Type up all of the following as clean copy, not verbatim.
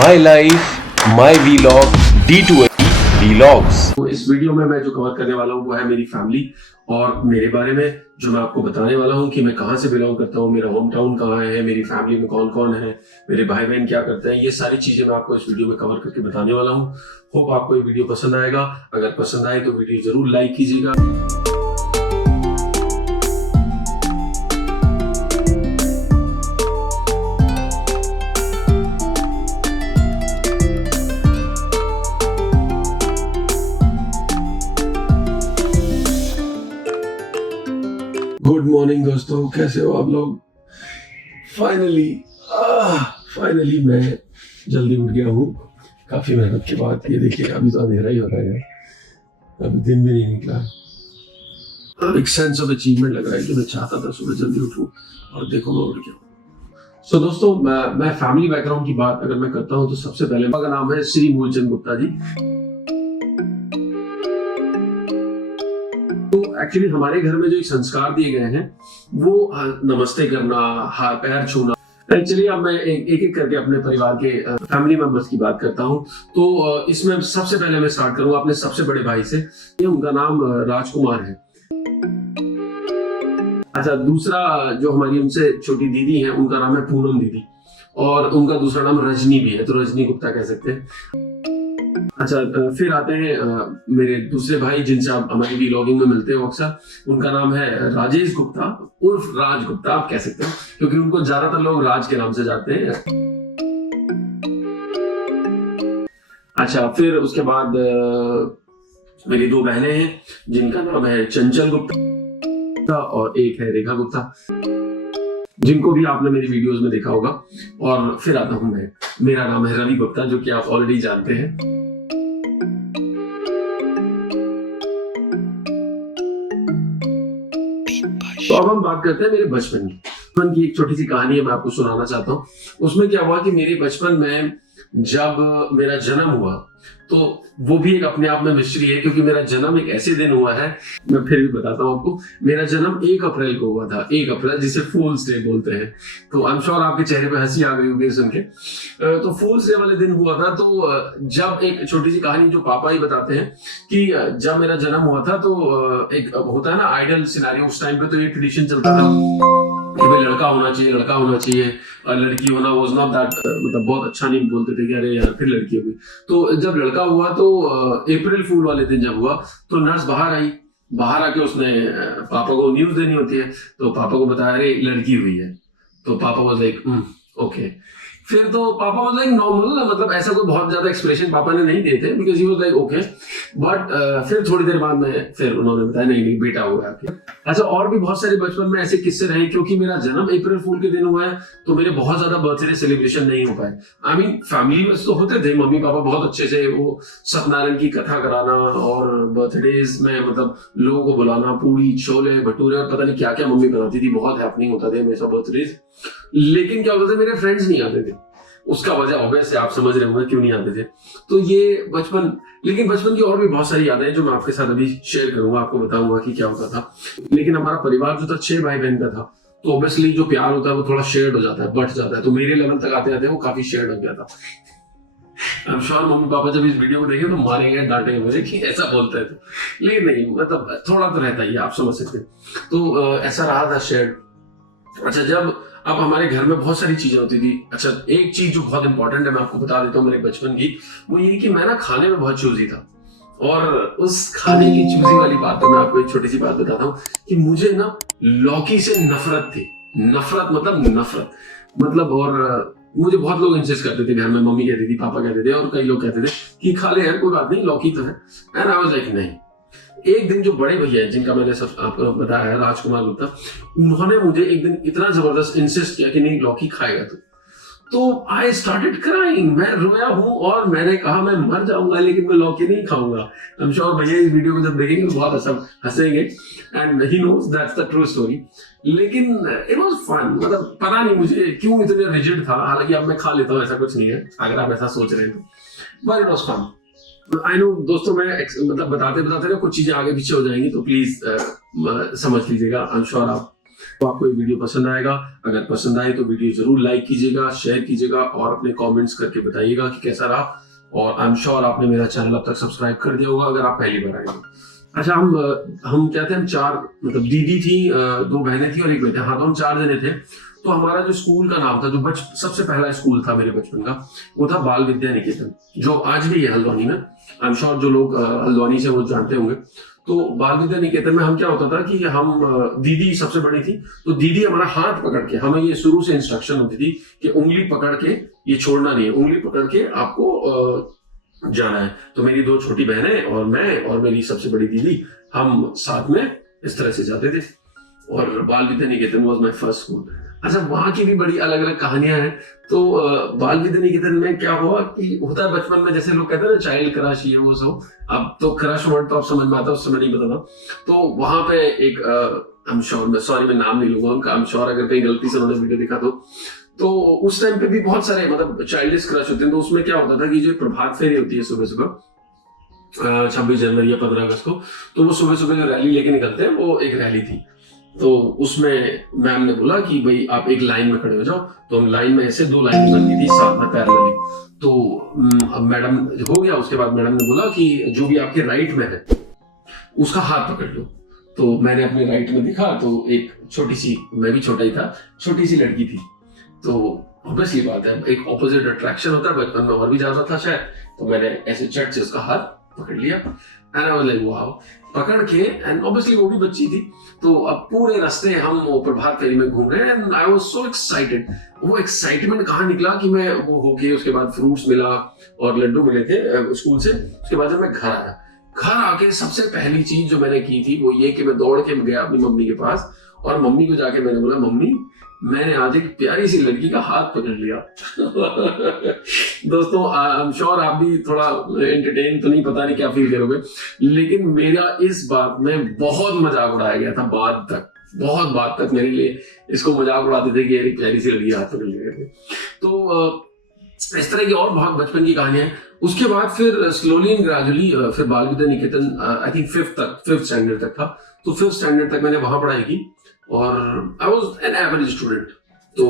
My life my vlog D2A Vlogs। तो इस video में मैं जो कवर करने वाला हूँ वो है मेरी फैमिली और मेरे बारे में, जो मैं आपको बताने वाला हूँ कि मैं कहाँ से बिलोंग करता हूँ, मेरा होम टाउन कहाँ है, मेरी फैमिली में कौन कौन है, मेरे भाई बहन क्या करते हैं। ये सारी चीजें मैं आपको इस वीडियो में कवर करके बताने वाला हूँ। होप आपको ये वीडियो पसंद आएगा। अगर पसंद आए तो वीडियो जरूर लाइक कीजिएगा। गुड मॉर्निंग दोस्तों, कैसे हो आप लोग। फाइनली मैं जल्दी उठ गया हूँ काफी मेहनत के बाद। ये देखिए अभी तो अंधेरा ही हो रहा है, अभी दिन भी नहीं निकला। अब एक सेंस ऑफ अचीवमेंट लग रहा है कि मैं चाहता था सुबह जल्दी उठूं और देखो मैं उठ गया। सो दोस्तों, मैं फैमिली बैकग्राउंड की बात अगर मैं करता हूँ तो सबसे पहले मेरा नाम है श्री मूलचंद गुप्ता जी। एक्चुअली हमारे घर में जो एक संस्कार दिए गए हैं वो नमस्ते करना, हाथ पैर छूना। चलिए अब मैं एक एक करके अपने परिवार के फैमिली मेंबर्स की बात करता हूं। तो इसमें सबसे पहले मैं स्टार्ट करूंगा अपने सबसे बड़े भाई से। ये उनका नाम राजकुमार है। अच्छा, दूसरा जो हमारी उनसे छोटी दीदी है उनका नाम है पूनम दीदी, और उनका दूसरा नाम रजनी भी है, तो रजनी गुप्ता कह सकते हैं। अच्छा, फिर आते हैं मेरे दूसरे भाई जिनसे आप हमारी व्लॉगिंग में मिलते हो अक्सर। उनका नाम है राजेश गुप्ता उर्फ राज गुप्ता आप कह सकते हो, क्योंकि उनको ज्यादातर लोग राज के नाम से जानते हैं। अच्छा, फिर उसके बाद मेरी दो बहनें हैं जिनका नाम है चंचल गुप्ता और एक है रेखा गुप्ता, जिनको भी आपने मेरी वीडियोस में देखा होगा। और फिर आता हूं मैं, मेरा नाम है रवि गुप्ता, जो कि आप ऑलरेडी जानते हैं। तो अब हम बात करते हैं मेरे बचपन की। बचपन की एक छोटी सी कहानी है, मैं आपको सुनाना चाहता हूँ। उसमें क्या हुआ कि मेरे बचपन में जब मेरा जन्म हुआ, तो वो भी एक अपने आप में मिस्ट्री है, क्योंकि मेरा जन्म एक ऐसे दिन हुआ है, मैं फिर भी बताता हूँ आपको। मेरा जन्म 1 अप्रैल को हुआ था, 1 अप्रैल, जिसे फूल्स डे बोलते हैं। तो आई एम श्योर आपके चेहरे पे हंसी आ गई होगी सुन के। तो फूल्स डे वाले दिन हुआ था। तो जब एक छोटी सी कहानी जो पापा ही बताते हैं कि जब मेरा जन्म हुआ था तो एक होता है ना आइडल सिनेरियो, उस टाइम पे तो ये ट्रेडिशन चलता था कि भाई लड़का होना चाहिए, लड़का होना चाहिए, और लड़की होना वाज नॉट दैट, मतलब बहुत अच्छा नहीं बोलते थे कि अरे यार फिर लड़की हो गई। तो जब लड़का हुआ तो अप्रैल फूल वाले दिन जब हुआ तो नर्स बाहर आई, बाहर आके उसने पापा को न्यूज देनी होती है, तो पापा को बताया अरे लड़की हुई है। तो पापा वाज लाइक ओके। फिर तो पापा वाज लाइक नॉर्मल, मतलब ऐसा कोई बहुत ज्यादा एक्सप्रेशन पापा ने नहीं दिए थे, because he was like okay. But फिर थोड़ी देर बाद में फिर उन्होंने बताया नहीं नहीं बेटा हुआ है आपके। अच्छा, और भी बहुत सारे बचपन में ऐसे किस्से रहे, क्योंकि मेरा जन्म अप्रैल फूल के दिन हुआ है तो मेरे बहुत ज्यादा बर्थडे सेलिब्रेशन नहीं हो पाए। आई मीन फैमिली में तो होते थे, मम्मी पापा बहुत अच्छे से वो सत्यनारायण की कथा कराना और बर्थडेज में मतलब लोगों को बुलाना, पूरी छोले भटूरे और पता नहीं क्या क्या मम्मी बनाती थी, बहुत हैपनिंग होता थे हमेशा बर्थडेज। लेकिन क्या होता था, मेरे फ्रेंड्स नहीं आते थे। उसका वजह ऑब्वियस है, आप समझ रहे होंगे क्यों नहीं आते थे। तो ये बचपन, लेकिन बचपन की और भी बहुत सारी यादें हैं जो मैं आपके साथ अभी शेयर करूंगा, आपको बताऊंगा कि क्या होता था। लेकिन हमारा परिवार जो था 6 भाई बहन का था, तो ऑब्वियसली जो प्यार होता है वो थोड़ा शेयर्ड हो जाता है, बढ़ जाता है। तो मेरे लेवल तक आते आते वो काफी शेयर्ड हो गया था। I am sure mummy papa जब इस वीडियो को देखेंगे तो मारेंगे, डांटेंगे मुझे कि ऐसा बोलते हैं। तो लेकिन नहीं, मतलब थोड़ा तो रहता ही है, आप समझ सकते हैं। तो ऐसा रहा था शेयर्ड। अच्छा, जब अब हमारे घर में बहुत सारी चीजें होती थी। अच्छा, एक चीज जो बहुत इंपॉर्टेंट है मैं आपको बता देता हूँ मेरे बचपन की, वो ये कि मैं ना खाने में बहुत चूजी था। और उस खाने की चूजी वाली बात तो मैं आपको एक छोटी सी बात बताता हूँ कि मुझे ना लौकी से नफरत थी। नफरत मतलब नफरत मतलब, और मुझे बहुत लोग इंसिस्ट करते थे घर में, मम्मी कहती थी, पापा कहते थे, और कई लोग कहते थे कि खा ले यार, कोई बात नहीं, लौकी तो है। एंड आई वाज लाइक नहीं। एक दिन जो बड़े भैया है जिनका मैंने सब आपको बताया है, राजकुमार गुप्ता, उन्होंने मुझे एक दिन इतना जबरदस्त इंसिस्ट किया कि नहीं लौकी खाएगा तो आई स्टार्टेड क्राइंग। मैं रोया हूं और मैंने कहा मैं मर जाऊंगा लेकिन मैं लौकी नहीं खाऊंगा। आई एम श्योर भैया इस वीडियो को जब देखेंगे तो बहुत हंसेंगे, and he knows that's the true story. लेकिन इट वाज फन, मतलब पता नहीं मुझे क्यों इतने रिजिड था। हालांकि अब मैं खा लेता हूँ, ऐसा कुछ नहीं है अगर आप ऐसा सोच रहे हैं तो, but it was fun. I know दोस्तों, मैं मतलब बताते बताते ना कुछ चीजें आगे पीछे हो जाएंगी, तो प्लीज समझ लीजिएगा। आई एम श्योर आप तो आपको ये वीडियो पसंद आएगा। अगर पसंद आए तो वीडियो जरूर लाइक कीजिएगा, शेयर कीजिएगा और अपने कमेंट्स करके बताइएगा कि कैसा रहा। और आई एम श्योर आपने मेरा चैनल अब तक सब्सक्राइब कर दिया होगा अगर आप पहली बार आए हो। अच्छा, हम क्या थे, हम चार, मतलब दीदी थी, दो बहनें थी और एक बेटा। हाँ, तो हम 4 जने थे। तो हमारा जो स्कूल का नाम था, जो सबसे पहला स्कूल था मेरे बचपन का, वो था बाल विद्या निकेतन, जो आज भी है हल्द्वानी में। आई एम श्योर जो लोग हल्द्वानी से वो जानते होंगे। तो बाल विद्या निकेतन में हम क्या होता था कि हम, दीदी सबसे बड़ी थी, तो दीदी हमारा हाथ पकड़ के, हमें ये शुरू से इंस्ट्रक्शन होती थी कि उंगली पकड़ के ये छोड़ना नहीं है, उंगली पकड़ के आपको जाना है। तो मेरी 2 छोटी बहनें और मैं और मेरी सबसे बड़ी दीदी, हम साथ में इस तरह से जाते थे। और बाल Vidya Niketan was my first school. अच्छा, वहां की भी बड़ी अलग अलग कहानियां हैं। तो बाल विद्या निकेतन में क्या हुआ कि होता है बचपन में, जैसे लोग कहते हैं ना चाइल्ड क्रश, ये वो सब। अब तो क्रश वर्ड तो आप समझ में आता है, उस समय नहीं पता था। तो वहां पे एक आई एम श्योर, मैं नाम नहीं लूंगा उनका, आई एम श्योर अगर कहीं गलती से उन्होंने वीडियो दिखा तो उस टाइम पे भी बहुत सारे मतलब चाइल्डिश क्रश होते हैं। तो उसमें क्या होता था कि जो प्रभात फेरी होती है सुबह सुबह 26 जनवरी या 15 अगस्त को, तो वो सुबह सुबह जो रैली लेके निकलते हैं, वो एक रैली थी। तो उसमें मैम ने बोला कि भाई आप एक लाइन में खड़े हो जाओ। तो हम लाइन में ऐसे 2 लाइन बन गई थी साथ में पैरेलली। तो अब मैडम हो गया, उसके बाद मैडम ने बोला कि जो भी आपके राइट में है उसका हाथ पकड़ लो। तो मैंने अपने राइट में देखा तो एक छोटी सी, मैं भी छोटा ही था, छोटी सी लड़की थी। तो ऑब्वियसली बात है, एक ऑपोजिट अट्रैक्शन होता है, बचपन में और भी ज्यादा था शायद। तो मैंने ऐसे चट से उसका हाथ पकड़ लिया and I was like wow, पकड़ के। एंड ऑब्वियसली वो भी बच्ची थी। तो अब पूरे रास्ते हम वो प्रभात फेरी में घूम रहे हैं and I was so excited. वो एक्साइटमेंट कहाँ निकला कि मैं वो होके, उसके बाद फ्रूट्स मिला और लड्डू मिले थे स्कूल से। उसके बाद जब मैं घर आया, घर आके सबसे पहली चीज जो मैंने की थी वो ये कि मैं दौड़ के गया अपनी मम्मी के पास और मम्मी को जाके मैंने बोला, मम्मी मैंने आज एक प्यारी सी लड़की का हाथ पकड़ लिया। दोस्तों, आई एम श्योर आप भी थोड़ा एंटरटेन तो नहीं, पता नहीं क्या फील करोगे, लेकिन मेरा इस बात में बहुत मजाक उड़ाया गया था। बाद तक, बहुत बाद तक मेरे लिए इसको मजाक उड़ाते थे कि एक प्यारी सी लड़की हाथ पकड़ लिया थे। तो इस तरह की और बहुत बचपन की कहानियां हैं। उसके बाद फिर स्लोली एंड ग्रेजुअली फिर बाल Vidya Niketan I think 5th standard तक था। तो 5th स्टैंडर्ड तक मैंने वहां पढ़ाई की और I was an average student. तो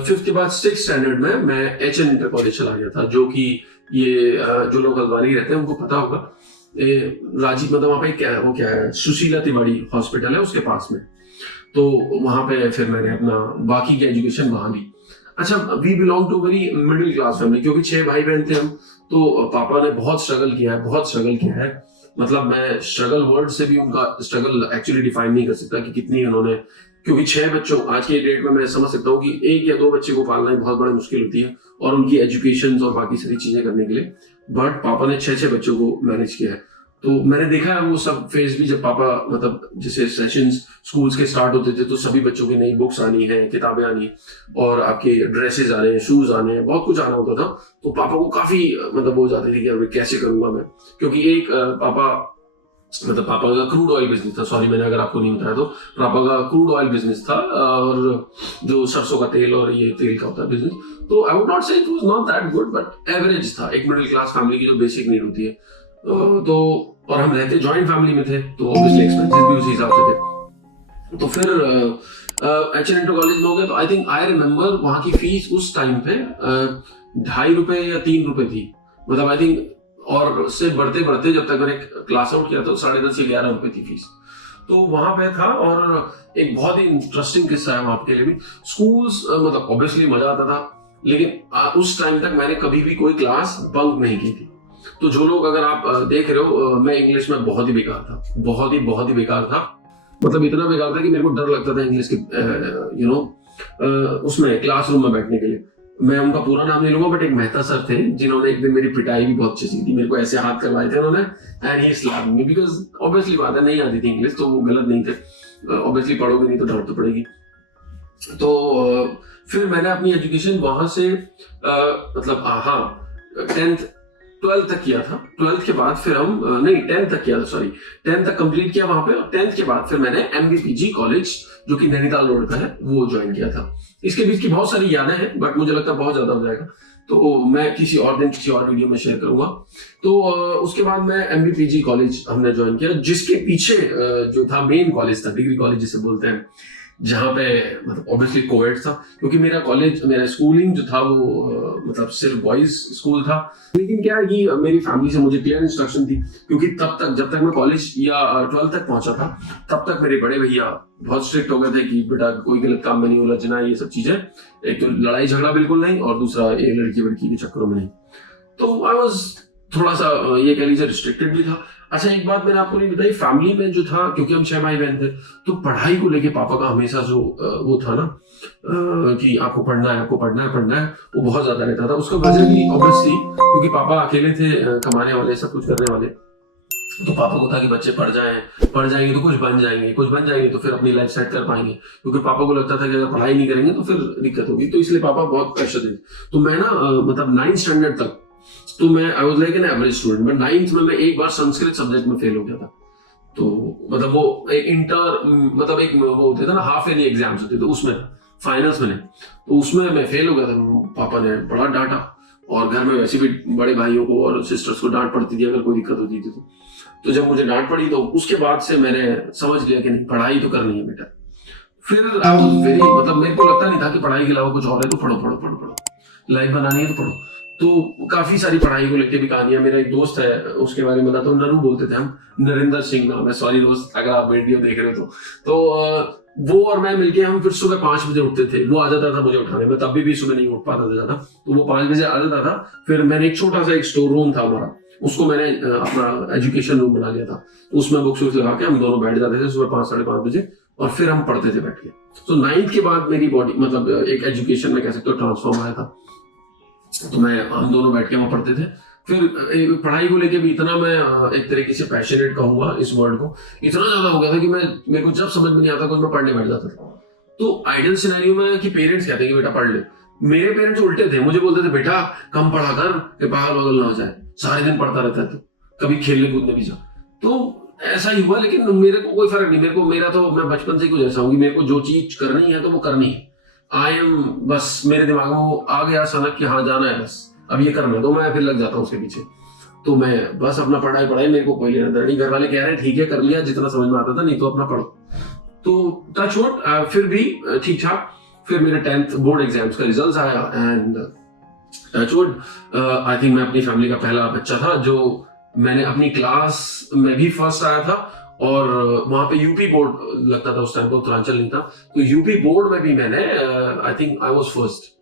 5th के बाद 6th स्टैंडर्ड में मैं HN इंटर कॉलेज चला गया था, जो कि ये जो लोग हल्द्वानी रहते हैं उनको पता होगा, राजीव, मतलब वहाँ पे वो क्या है, सुशीला तिवारी हॉस्पिटल है उसके पास में। तो वहां पे फिर मैंने अपना बाकी की एजुकेशन वहां ली। अच्छा, we belong to very middle class family, क्योंकि 6 भाई बहन थे हम। तो पापा ने बहुत स्ट्रगल किया है, बहुत स्ट्रगल किया है। मतलब मैं स्ट्रगल वर्ड से भी उनका स्ट्रगल एक्चुअली डिफाइन नहीं कर सकता कि कितनी उन्होंने, क्योंकि 6 बच्चों, आज के डेट में मैं समझ सकता हूँ कि 1 या 2 बच्चे को पालना ही बहुत बड़ा मुश्किल होती है और उनकी एजुकेशन और बाकी सारी चीजें करने के लिए। बट पापा ने 6 बच्चों को मैनेज किया है। तो मैंने देखा है वो सब फेज भी, जब पापा, मतलब जैसे सेशंस स्कूल्स के स्टार्ट होते थे तो सभी बच्चों की नई बुक्स आनी है, किताबें आनी और आपके ड्रेसेस आने हैं, शूज आने हैं, बहुत कुछ आना होता था। तो पापा को काफी मतलब वो जाती थी कि अरे कैसे करूंगा मैं, क्योंकि एक पापा का क्रूड ऑयल बिजनेस था। सॉरी, मैंने अगर आपको नहीं बताया तो पापा का क्रूड ऑयल बिजनेस था और जो सरसों का तेल और ये तेल का होता है बिजनेस। तो आई वुड नॉट से it was not that good, but average था, एक मिडिल क्लास फैमिली की जो बेसिक नीड होती है। तो और हम रहते जॉइंट फैमिली में थे, तो ऑब्वियसली एक्सपेंसेस भी उसी हिसाब से थे। तो फिर HN इंटर कॉलेज में हो गया। तो आई थिंक आई रिमेम्बर वहां की फीस उस टाइम पे 2.5 रुपए या 3 रुपए थी, मतलब आई थिंक। और उससे बढ़ते बढ़ते जब तक मैंने क्लास आउट किया तो 10.5 या 11 रुपए थी फीस। तो वहां पे था। और एक बहुत ही इंटरेस्टिंग किस्सा है वहां के लिए भी। स्कूल्स मतलब ऑब्वियसली मजा आता था, लेकिन उस टाइम तक मैंने कभी भी कोई क्लास बंक नहीं की थी। तो जो लोग, अगर आप देख रहे हो, मैं इंग्लिश में बहुत ही बेकार था, बहुत ही बेकार था। मतलब इतना बेकार था कि मेरे को डर लगता था इंग्लिश के उसमें क्लासरूम में बैठने के लिए। मैं उनका पूरा नाम नहीं लूंगा, बट एक मेहता सर थे जिन्होंने एक दिन मेरी पिटाई भी बहुत अच्छी सी थी। मेरे को ऐसे हाथ करवाए थे उन्होंने and he slapped me, because obviously बात है नहीं आती थी इंग्लिश, तो वो गलत नहीं थे। ऑब्वियसली पढ़ोगे नहीं तो डांट तो पड़ेगी। तो फिर मैंने अपनी एजुकेशन वहां से मतलब 12th तक किया था। 12th के बाद फिर हम 10th तक किया था, सॉरी 10th तक कंप्लीट किया वहां पे। और 10th के बाद फिर मैंने MBPG कॉलेज, जो कि नैनीताल रोड का है, वो ज्वाइन किया था। इसके बीच की बहुत सारी यादें हैं, बट मुझे लगता है बहुत ज्यादा हो जाएगा, तो मैं किसी और दिन किसी और वीडियो में शेयर करूंगा। तो उसके बाद मैं MBPG कॉलेज हमने ज्वाइन किया, जिसके पीछे जो था मेन कॉलेज था, डिग्री कॉलेज जिसे बोलते हैं, जहाँ पे मतलब ऑब्वियसली कोएड था, क्योंकि मेरा स्कूलिंग जो था वो मतलब सिर्फ बॉयज स्कूल था। लेकिन क्या है कि मेरी फैमिली से मुझे क्लियर इंस्ट्रक्शन थी, क्योंकि तब तक जब तक मैं कॉलेज या 12th तक पहुंचा था तब तक मेरे बड़े भैया बहुत स्ट्रिक्ट हो गए थे कि बेटा कोई गलत काम में नहीं उलझना, ये सब चीजें। एक तो लड़ाई झगड़ा बिल्कुल नहीं, और दूसरा ये लड़की वड़की के चक्करों में नहीं। तो आई वॉज थोड़ा सा ये कह लीजिए रिस्ट्रिक्टेड भी था। अच्छा, एक बात मैंने आपको नहीं बताई, फैमिली में जो था, क्योंकि हम 6 भाई बहन थे, तो पढ़ाई को लेके पापा का हमेशा जो वो था ना कि आपको पढ़ना है, वो बहुत ज्यादा रहता था। उसका वजह भी ऑब्वियसली क्योंकि पापा अकेले थे कमाने वाले, सब कुछ करने वाले। तो पापा को था कि बच्चे पढ़ जाएंगे तो कुछ बन जाएंगे तो फिर अपनी लाइफ सेट कर पाएंगे, क्योंकि पापा को लगता था कि अगर पढ़ाई नहीं करेंगे तो फिर दिक्कत होगी। तो इसलिए पापा बहुत प्रेशर देते। तो मैं ना मतलब 9th स्टैंडर्ड तक तो मैं I was like an average student, but 9th में मैं एक बार संस्कृत सब्जेक्ट में फेल हो गया था। तो मतलब वो एक मतलब एक वो होते थे ना, हाफ ईयरली एग्जाम्स होते थे, उसमें फाइनल्स में नहीं, तो उसमें मैं फेल हो गया था। पापा ने बड़ा डांटा, और घर में वैसे भी बड़े भाइयों को और सिस्टर्स को डांट पड़ती थी अगर कोई दिक्कत होती थी। तो जब मुझे डांट पड़ी तो उसके बाद से मैंने समझ लिया कि नहीं, पढ़ाई तो करनी है बेटा। फिर आई वाज वेरी मतलब मेरे को लगता नहीं था कि पढ़ाई के अलावा कुछ और है, तो पढ़ो, लाइफ बनानी है तो पढ़ो। तो काफी सारी पढ़ाई को लेकर भी कहानियां। मेरा एक दोस्त है, उसके बारे में बताता हूँ, नरू बोलते थे हम, नरेंद्र सिंह नाम है, सॉरी दोस्त अगर आप वीडियो देख रहे हो तो वो और मैं मिलके हम फिर सुबह 5 बजे उठते थे। वो आ जाता था मुझे उठाने में, तब भी सुबह नहीं उठ पाता था ज्यादा, तो वो 5 बजे आ जाता था। फिर मैंने एक छोटा सा एक स्टोर रूम था हमारा, उसको मैंने अपना एजुकेशन रूम बना लिया था। उसमें बुक्स लगा के हम दोनों बैठ जाते थे सुबह 5 साढ़े 5 बजे, और फिर हम पढ़ते थे बैठ के। तो 9th के बाद मेरी बॉडी मतलब एक एजुकेशन में कह सकते हो ट्रांसफॉर्म आया था। तो हम दोनों बैठ के वहां पढ़ते थे। फिर पढ़ाई को लेके भी इतना मैं एक तरीके से पैशनेट कहूंगा इस वर्ड को, इतना ज्यादा हो गया था कि मेरे को जब समझ में नहीं आता कुछ, मैं पढ़ने बैठ जाता था। तो आइडियल सिनेरियो में कि पेरेंट्स कहते हैं कि बेटा पढ़ ले, मेरे पेरेंट्स उल्टे थे, मुझे बोलते थे बेटा कम पढ़ा कर कि पागल वागल ना हो जाए, सारे दिन पढ़ता रहता है, तो कभी खेलने कूदने भी जा। तो ऐसा ही हुआ, लेकिन मेरे को कोई फर्क नहीं। मेरा तो मैं बचपन से कुछ ऐसा हूँ कि मेरे को जो चीज करनी है तो वो करनी है। आई एम बस मेरे दिमाग में वो आ गया सनक कि हाँ जाना है, बस अब ये करना है, तो मैं फिर लग जाता हूँ उसके पीछे। तो मैं बस अपना पढ़ाई मेरे को कोई लेना देना नहीं। घर वाले कह रहे हैं ठीक है कर लिया जितना समझ में आता था, नहीं तो अपना पढ़ो। तो टच वुड फिर भी ठीक ठाक। फिर मेरे 10th बोर्ड एग्जाम्स का रिजल्ट आया, and touch would I think मैं अपनी फैमिली का पहला बच्चा था जो मैंने अपनी क्लास में भी फर्स्ट आया था। और वहां पे यूपी बोर्ड लगता था उस टाइम पे, उत्तरांचल नहीं था, तो यूपी बोर्ड में भी मैंने I think I was first.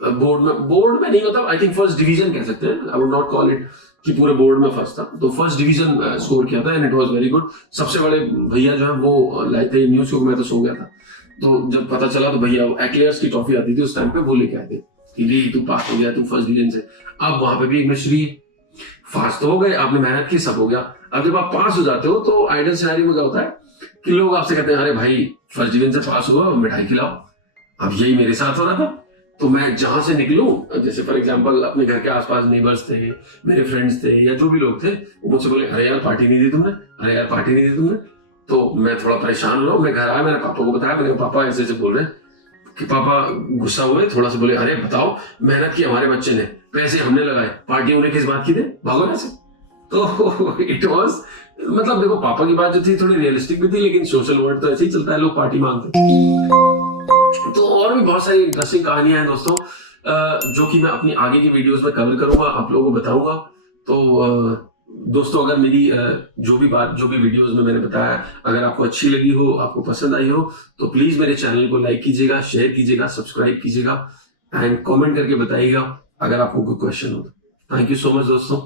Board में नहीं, मतलब आई थिंक फर्स्ट डिवीजन कह सकते हैं, I would not call it कि पूरे बोर्ड में फर्स्ट था। तो फर्स्ट डिवीजन स्कोर किया था, and it was very good. सबसे बड़े भैया जो है वो लाए थे न्यूज को, मैं तो सो गया था। तो जब पता चला तो भैया एक्लेयर्स की ट्रॉफी आती थी उस टाइम पे, वो लेके आए थे कि तू पास हो गया, तू फर्स्ट डिवीजन से। अब वहां पे भी एक मिस्ट्री, पास तो हो गए, आपने मेहनत की, सब हो गया। अब जब आप पास हो जाते हो तो आइडियल सिनेरियो में क्या होता है कि लोग आपसे कहते हैं अरे भाई फर्स्ट डिवीजन से पास हुआ, मिठाई खिलाओ। अब यही मेरे साथ हो रहा था। तो मैं जहां से निकलूं, जैसे फॉर एग्जांपल अपने घर के आसपास नेबर्स थे, मेरे फ्रेंड्स थे, या जो भी लोग थे, वो मुझसे बोले अरे यार पार्टी नहीं दी तुमने। तो मैं थोड़ा परेशान हो रहा हूँ। मैं घर आया, मैंने पापा को बताया, मैंने पापा ऐसे बोल रहे हैं कि पापा गुस्सा हुए थोड़ा सा, बोले अरे बताओ मेहनत की हमारे बच्चे ने, पैसे हमने लगाए, पार्टी उन्हें किस बात की थी, भागो ऐसे। तो इट वाज मतलब देखो पापा की बात जो थी थोड़ी रियलिस्टिक भी थी, लेकिन सोशल वर्ल्ड तो ऐसे ही चलता है, लोग पार्टी मांगते। तो और भी बहुत सारी इंटरेस्टिंग कहानियां हैं दोस्तों, जो कि मैं अपनी आगे की वीडियोस में कवर करूंगा, आप लोगों को बताऊंगा। तो दोस्तों अगर मेरी जो भी वीडियोस में मैंने बताया अगर आपको अच्छी लगी हो, आपको पसंद आई हो, तो प्लीज मेरे चैनल को लाइक कीजिएगा, शेयर कीजिएगा, सब्सक्राइब कीजिएगा, एंड कमेंट करके बताइएगा अगर आपको कोई क्वेश्चन हो। थैंक यू सो मच दोस्तों।